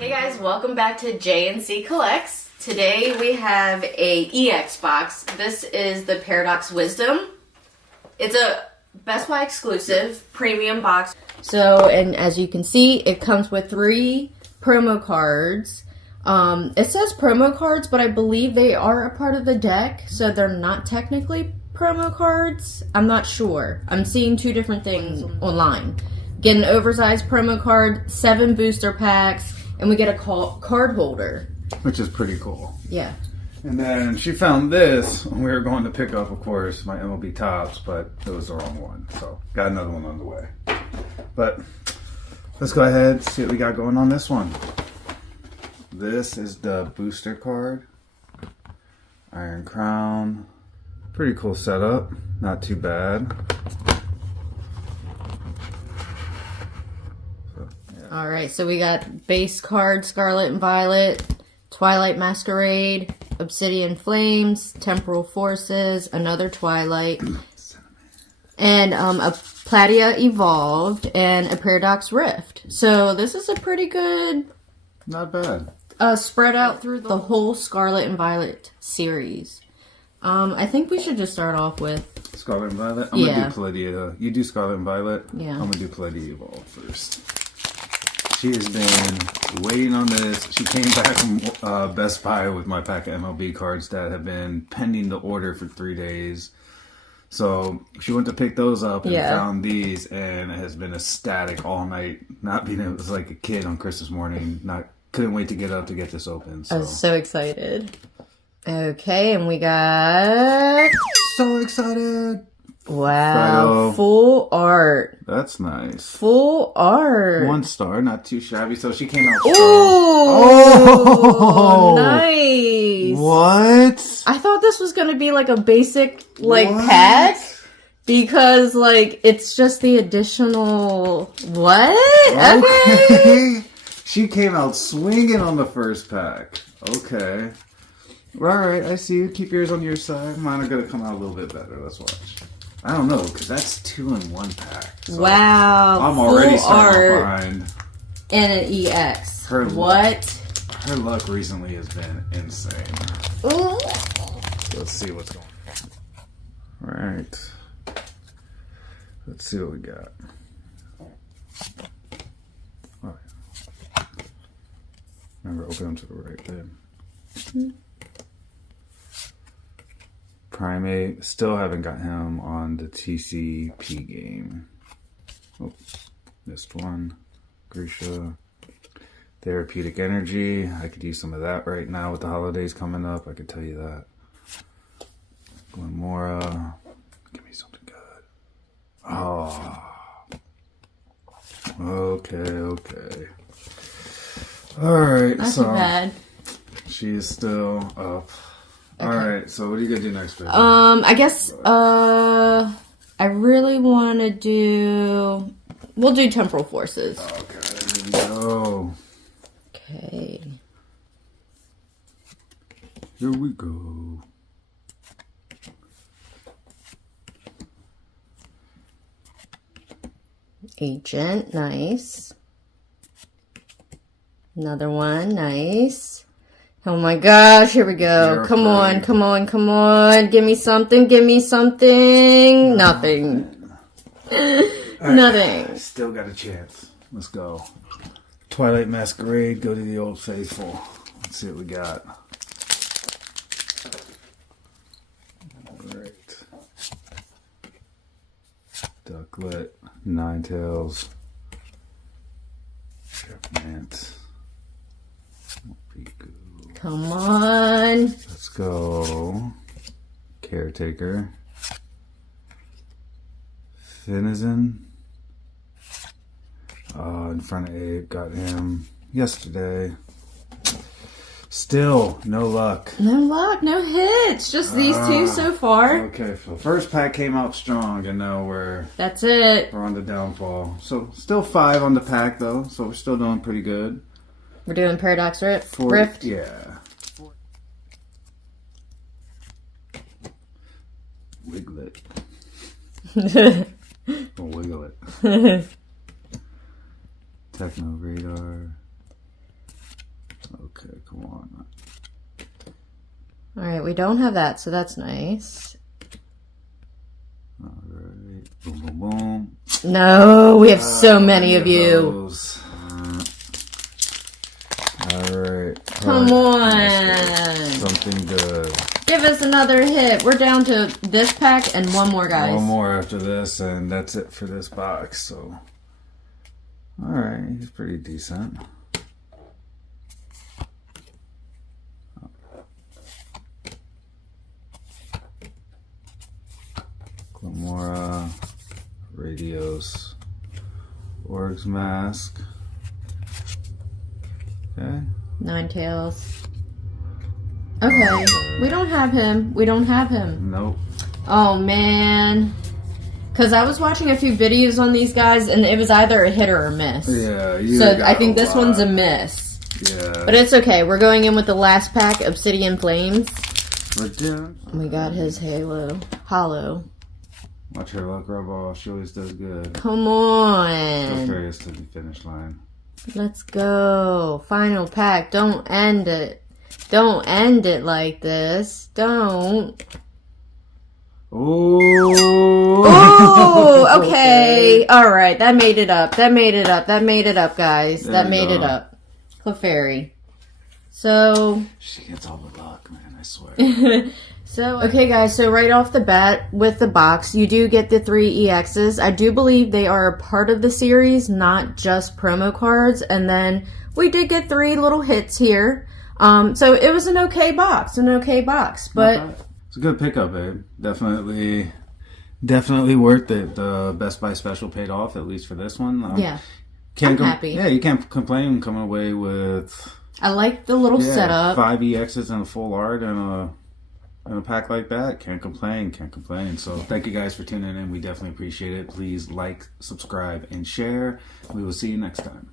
Hey guys, welcome back to J&C Collects. Today we have a EX box. This is the Paradox Wisdom. It's a Best Buy exclusive premium box. So, and as you can see, it comes with 3 promo cards. It says promo cards, but I believe they are a part of the deck, so they're not technically promo cards. I'm not sure. I'm seeing 2 different things online. Get an oversized promo card, 7 booster packs, and we get a card holder. Which is pretty cool. Yeah. And then she found this. We were going to pick up, of course, my MLB Tops, but it was the wrong one. So, got another one on the way. But, let's go ahead and see what we got going on this one. This is the booster card. Iron Crown. Pretty cool setup. Not too bad. Alright, so we got base card, Scarlet and Violet, Twilight Masquerade, Obsidian Flames, Temporal Forces, another Twilight, and a Platia Evolved, and a Paradox Rift. So this is a pretty good... Not bad. Spread out through the whole Scarlet and Violet series. I think we should just start off with... Scarlet and Violet? I'm going to do Platia. You do Scarlet and Violet? Yeah. I'm going to do Platia Evolved first. She has been waiting on this. She came back from Best Buy with my pack of MLB cards that have been pending the order for 3 days. So she went to pick those up and found these, and has been ecstatic all night. Not being able, it was like a kid on Christmas morning. Couldn't wait to get up to get this open. So. I was so excited. Okay, and we got... So excited! Wow, full art. That's nice. Full art. 1 star, not too shabby. So she came out strong. Oh, nice. What? I thought this was going to be like a basic pack because it's just the additional Okay. She came out swinging on the first pack. Okay. All right, I see you. Keep yours on your side. Mine are going to come out a little bit better. Let's watch. I don't know, because that's 2 in 1 pack. So wow. I'm already starting off behind. And an EX. Her luck recently has been insane. Ooh. Let's see what's going on. Alright. Let's see what we got. Alright. Remember, open them to the right then. Primate, still haven't got him on the TCP game. Oh, missed one. Grisha. Therapeutic Energy. I could use some of that right now with the holidays coming up. I could tell you that. Glamora. Give me something good. Oh. Okay. Alright, Not too bad. She is still up. Okay. Alright, so what are you gonna do next, baby? I guess, I really want to do... We'll do Temporal Forces. Okay, here we go. Okay. Here we go. Agent, nice. Another one, nice. Oh my gosh, here we go. Come on. Give me something. Nothing. Nothing. Still got a chance. Let's go. Twilight Masquerade, go to the Old Faithful. Let's see what we got. Alright. Ducklet, Ninetales, Chefmant. Come on. Let's go. Caretaker. Finizen. In front of Abe. Got him yesterday. Still, no luck. No hits. Just these 2 so far. Okay, so first pack came out strong, and now That's it. we're on the downfall. So, still 5 on the pack, though. So, we're still doing pretty good. We're doing Paradox Rift? Yeah. Wiglet. We'll wiggle it. Techno Radar. Okay, come on. Alright, we don't have that, so that's nice. Alright. Boom, boom, boom. No, we have so many of you. Alright. Come on. Something good. Give us another hit. We're down to this pack and one more, guys. One more after this, and that's it for this box. So, alright, he's pretty decent. Glamora, Radios, Org's Mask. Okay. Ninetales. Okay, we don't have him. We don't have him. Nope. Oh, man. Because I was watching a few videos on these guys, and it was either a hit or a miss. Yeah, so I think this one's a miss. Yeah. But it's okay. We're going in with the last pack, Obsidian Flames. We're doing. We got his Halo. Hollow. Watch her luck rub off. She always does good. Come Go on. furious to the finish line. Let's go. Final pack. Don't end it. Don't end it like this. Don't. Ooh. Ooh, okay. Alright, that made it up. That made it up. That made it up, guys. There That we made go. it up. Clefairy. So... She gets all the luck, man, I swear. So, okay guys, so right off the bat with the box, you do get the 3 EXs. I do believe they are a part of the series, not just promo cards. And then we did get 3 little hits here. So it was an okay box, but... It's a good pickup, babe. Definitely worth it. The Best Buy special paid off, at least for this one. Yeah, I'm happy. Yeah, you can't complain coming away with... I like the little setup. 5 EXs and a full art and a pack like that. Can't complain. So thank you guys for tuning in. We definitely appreciate it. Please like, subscribe, and share. We will see you next time.